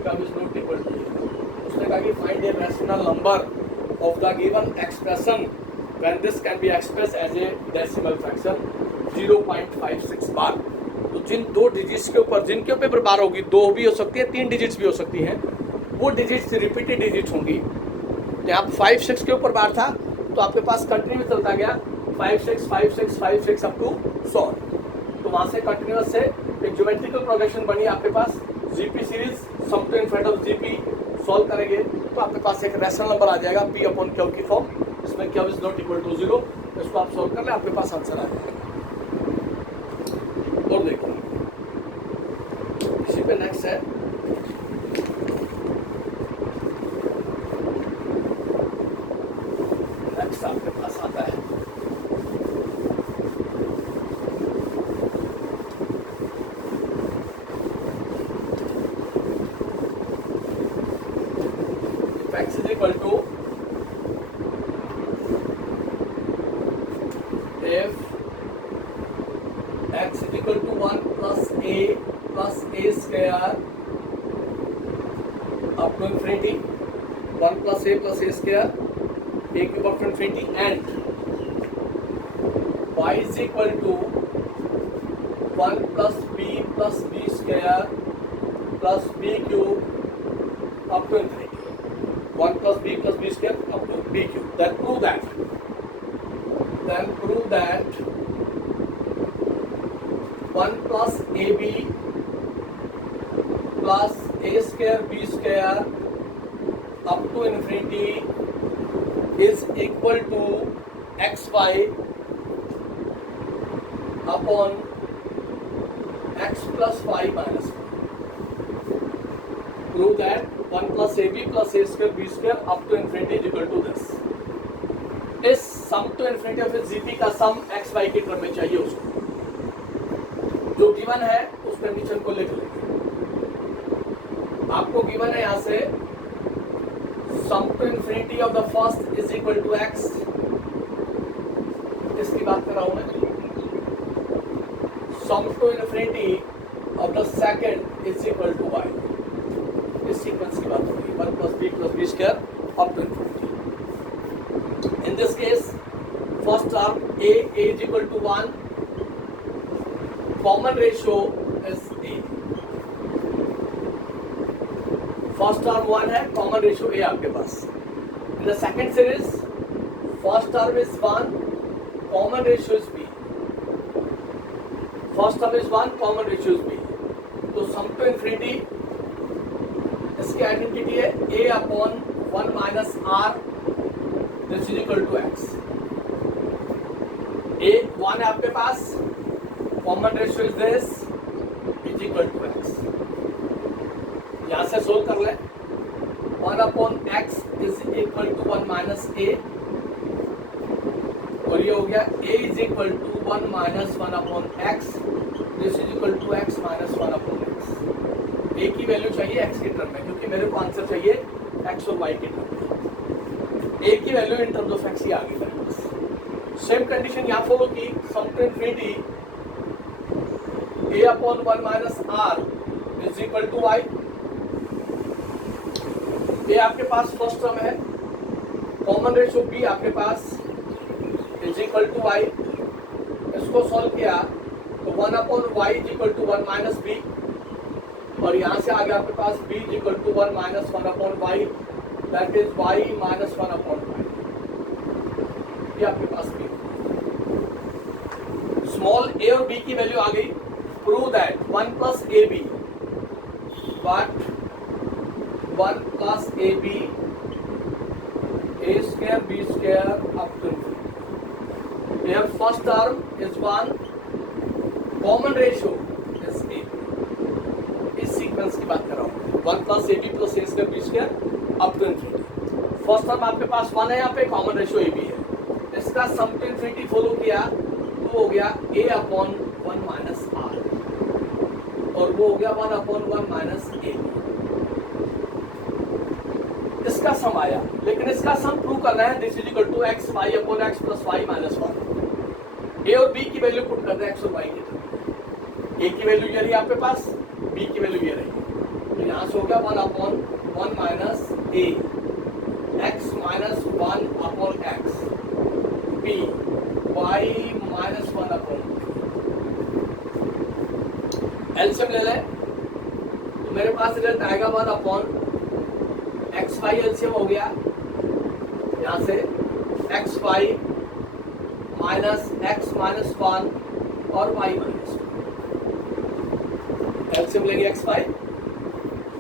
का इज नॉट इक्वल टू, उसने कहा कि find a rational number of the given expression when this can be express as a decimal fraction 0.56 bar. तो जिन दो डिजिट्स के ऊपर, जिनके ऊपर बार होगी, 2 भी हो सकती है, 3 डिजिट्स भी हो सकती हैं, वो डिजिट्स रिपीटेड डिजिट्स होंगी। यहाँ 5-6 के ऊपर बार था तो आपके पास कंटिन्यू चलता गया 5-6 5-6 5-6 अप टू 100, तो वहां से कंटिन्यूअस से एक ज्योमेट्रिकल प्रोग्रेशन बनी आपके पास, GP series sum to infinity of GP solve करेंगे तो आपके पास एक रैशनल नंबर आ जाएगा P/Q की फॉर्म, इसमें Q is not equal to 0, इसको आप सॉल्व कर ले, आपके पास आंसर आ जाएगा। और देखिए इसी पे नेक्स्ट है आपके पास आता है x is equal to if x is equal to 1 plus a square up to infinity, 1 plus a square a cube up to infinity, and y is equal to 1 plus b square plus b cube up to infinity. 1 plus b square up to b cube. Then prove that 1 plus ab plus a square b square up to infinity is equal to xy upon x plus y minus 1. Prove that 1 plus ab plus a square b square up to infinity is equal to this. इस sum to infinity of GP का सम x Y के term में चाहिए उसको, जो given है उस condition को लिख लेंगे. आपको गिवन है यहां से sum to infinity of the first is equal to x. इसकी बात कर रहा हूं मैं. Sum to infinity of the second is equal to y. इस सीक्वेंस की बात हो रही है 1 plus b square up to infinity. In this case, first term a is equal to 1. Common ratio is a. First term 1 है, common ratio a आपके पास. In the second series, first term is 1, common ratio is b. First term is 1, common ratio is b. तो sum to infinity इसकी identity है a upon 1 minus r. This is equal to x. A 1 है आपके पास, common ratio is this, is equal to x. यहां से solve कर ले. 1 upon x is equal to 1 minus a, और ये हो गया a is equal to 1 minus 1 upon x. This is equal to x minus 1 upon x. a की value चाहिए x के टर्म में, क्योंकि मेरे को आंसर चाहिए x और y के टर्म में. a की value in terms of x ही आ गई मेरे पास. सेम कंडीशन यहाँ फॉलो की. Sum to infinity a upon 1 minus r is equal to y. a आपके पास फर्स्ट टर्म है, कॉमन रेशियो b आपके पास इज इक्वल टू y. इसको सॉल्व किया तो 1 upon y is equal to 1 minus b, और यहाँ से आ गया आपके पास b is equal to 1 minus 1 upon y. That is y minus 1 upon y. ये आपके पास b. स्मॉल a और b की वैल्यू आ गई. Prove that 1 plus ab, but 1 plus ab a square b square up to infinity. Here first term is 1, common ratio is a. इस sequence की बात कर रहा हूँ. 1 plus ab plus a square b square up to infinity. First term आपके पास 1 है, यहाँ पे कॉमन रेशियो ए बी है. इसका सम टू इन्फिनिटी फॉलो किया तो हो गया a अपॉन 1 माइनस r, और वो हो गया 1 अपॉन 1 माइनस a. इसका सम आया, लेकिन इसका सम प्रूव करना है. This is equal to x y upon x plus y minus 1. a और b की वैल्यू पुट करना है x और y की तरफ. a की वैल्यू ये रही आपके पास, b की वैल्यू ये रही. तो यहाँ से हो गया 1 upon 1 minus a, x minus 1 upon x, b y minus 1 upon. LCM ले ले तो मेरे पास रिजल्ट आएगा 1 अपॉन एक्स वाई. एलसीएम हो गया यहाँ से x y minus x minus 1 और y माइनस 1. एलसीएम लेंगे एक्स वाई,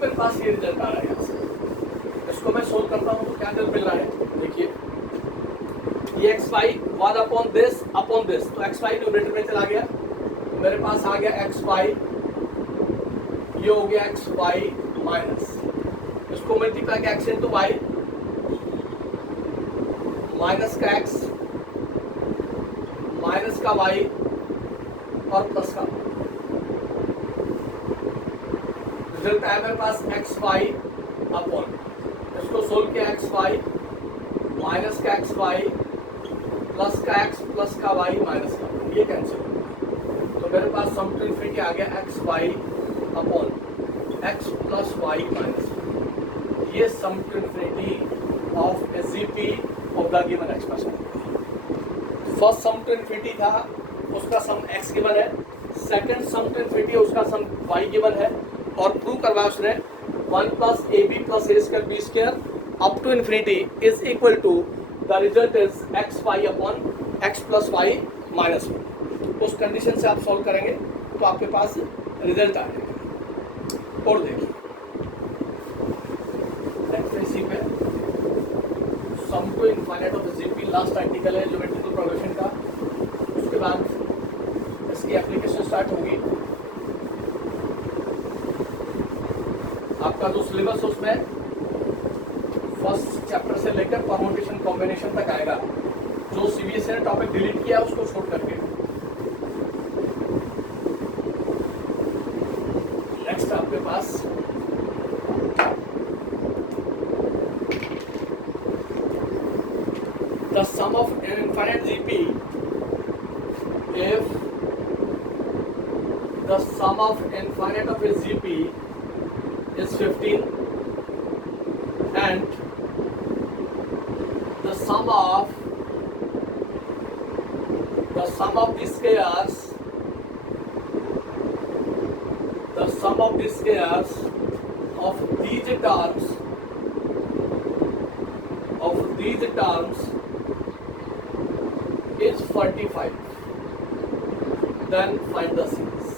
मेरे पास ये रिजल्ट आ रहा है. यहाँ से इसको मैं सोल्व करता हूँ तो क्या रिजल्ट मिल रहा है. देखिए ये एक्स वाई 1 अपॉन दिस, तो एक्स वाई न्यूमरेटर में चला गया, तो मेरे पास आ गया एक्स वाई. ये हो गया एक्स वाई माइनस, इसको मल्टीप्लाई किया एक्स इंटू वाई, माइनस का एक्स माइनस का वाई और प्लस का. रिजल्ट आया मेरे पास एक्स वाई अपॉन, इसको सोल्व किया एक्स वाई माइनस का एक्स वाई प्लस का एक्स प्लस का वाई माइनस का, ये कैंसिल हो गया. तो मेरे पास सम टू इन्फिनिटी आ गया x y upon x plus y minus. ये sum to infinity of a GP of the given expression. First sum to infinity था, उसका सम एक्स गिवन है, सेकंड सम टू इन्फिनिटी उसका सम y गिवन है और prove करवाया उसने 1 plus a b plus a square b square up to infinity is equal to the result is x y upon x plus y minus one. उस condition से आप solve करेंगे तो आपके पास रिजल्ट आएगा। और देखिए नेक्स्ट इसी पे sum to infinite of GP last article है ज्योमेट्रिकल प्रोग्रेशन का। उसके बाद इसकी एप्लीकेशन स्टार्ट होगी। आपका जो सिलेबस उसमें फर्स्ट चैप्टर से लेकर परमुटेशन कॉम्बिनेशन तक आएगा। जो सीबीएसई ने टॉपिक डिलीट किया उसको छोड़ करके। नेक्स्ट आपके पास the sum of an infinite GP if the sum of infinite of a GP is 15 and the sum of the squares of these terms is 45, then find the series.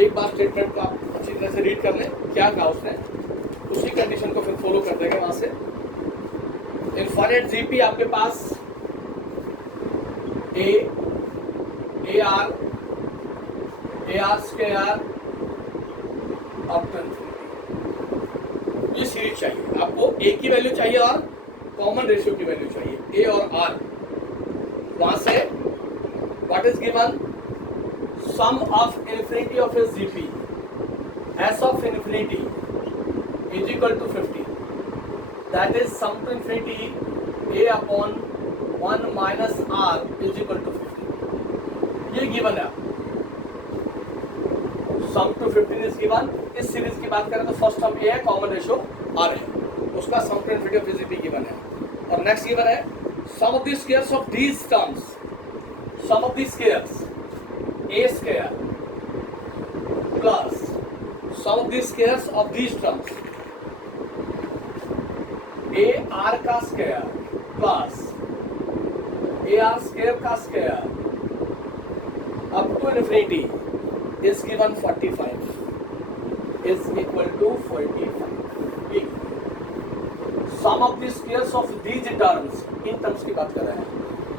एक बार statement को आप अच्छी तरह से read कर लें, क्या कहा उसने, उसी कंडीशन को फिर फॉलो कर देंगे वहां से। इनफाइनाइट जीपी आपके पास a r square up to ये सीरीज चाहिए आपको। ए की वैल्यू चाहिए और कॉमन रेशियो की वैल्यू चाहिए, ए और आर। वहां से what is given, sum of infinity of a GP S of infinity is equal to 50, that is sum to infinity a upon 1 minus r is equal to 50। ये given है। Sum to 15 is given. इस series की बात करें तो first term ये है, common ratio r है, उसका sum to infinity of GP given है। और नेक्स्ट गिवन है sum of the squares of these terms, sum of the squares a square plus sum of the squares of these terms a r का square plus a r square का square up to infinity is given 45 is equal to 45. Sum of the squares of these terms, इन terms की बात कर रहे हैं।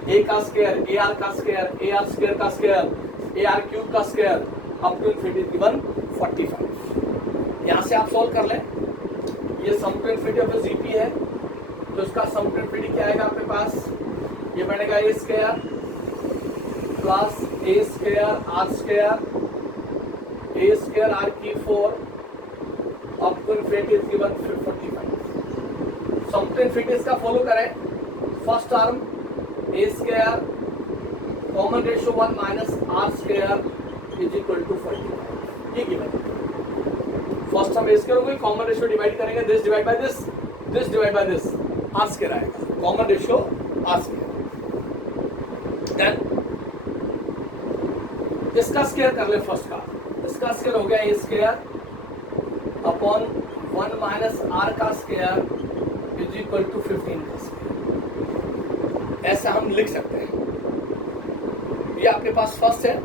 a का square, a r का स्क्वायर, ए आर स्क्वायर का स्क्वायर, ए आर क्यूब का square up to infinity given 45। यहाँ से आप सॉल्व कर लें। ये sum to infinity of GP है तो इसका सम टू इन्फिनिटी क्या आएगा आपके पास, ये बनेगा a square plus a square r square a square r की 4 up to infinity is given 45। Sum to infinity इसका फॉलो करें। First term a square common ratio 1 minus r square is equal to 45, ये गिवन। First term a square होगी, common ratio divide करेंगे, this divide by this, this divide by this, r square आएगा, common ratio r square. Then इसका square कर ले, first का इसका स्क्वायर हो गया ए स्क्वायर अपॉन 1 माइनस आर का स्क्वायर इज इक्वल टू 15 का स्क्वायर। ऐसा हम लिख सकते हैं। ये आपके पास फर्स्ट है,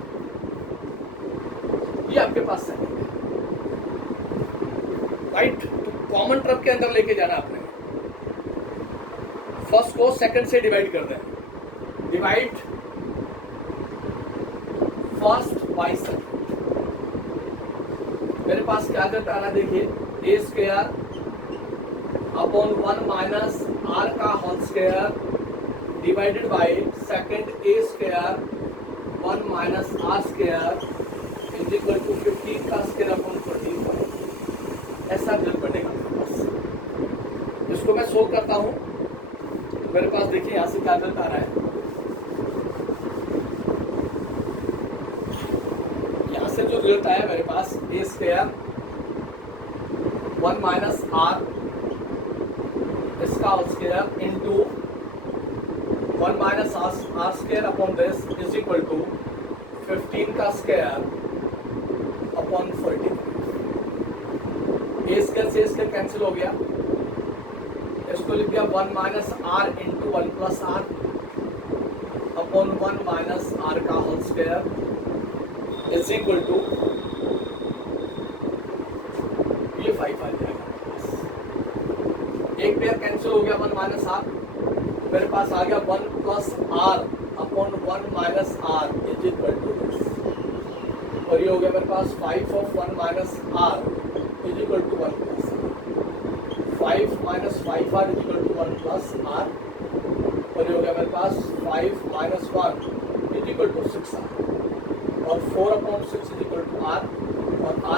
ये आपके पास सेकंड है, राइट। तो कॉमन टर्म के अंदर लेके जाना आपने। फर्स्ट को सेकंड से डिवाइड कर दें, डिवाइड फर्स्ट बाय सेकंड। मेरे पास क्या करता है देखिए, a square upon 1 minus r का whole square divided by second a square 1 minus r square is equal to 15 का स्क्वायर अपॉन 45। ऐसा रिजल्ट बनेगा मेरे पास। इसको मैं सोल्व करता हूँ। मेरे पास देखिए यहाँ से क्या रिजल्ट आ रहा है, जो रिजल्ट आया मेरे पास ए स्क्वायर 1 माइनस आर इसका whole square into 1 minus r square upon this is equal to 15 का स्क्वायर अपॉन 40। ए स्क्वायर से स्क्वायर कैंसिल हो गया, इसको लिख दिया 1 minus r into 1 plus r upon 1 minus r का whole square is equal to ये 5 आ जाएगा। एक पेयर कैंसिल हो गया 1 माइनस आर, मेरे पास आ गया 1 plus r upon 1 minus r is equal to this, और ये हो गया मेरे पास 5 of 1 minus r is equal to 1 plus 5 minus 5 r is equal to 1 plus r, और ये हो गया मेरे पास 5 minus 1 is equal to 6 r, और 4 upon 6 is equal to r, और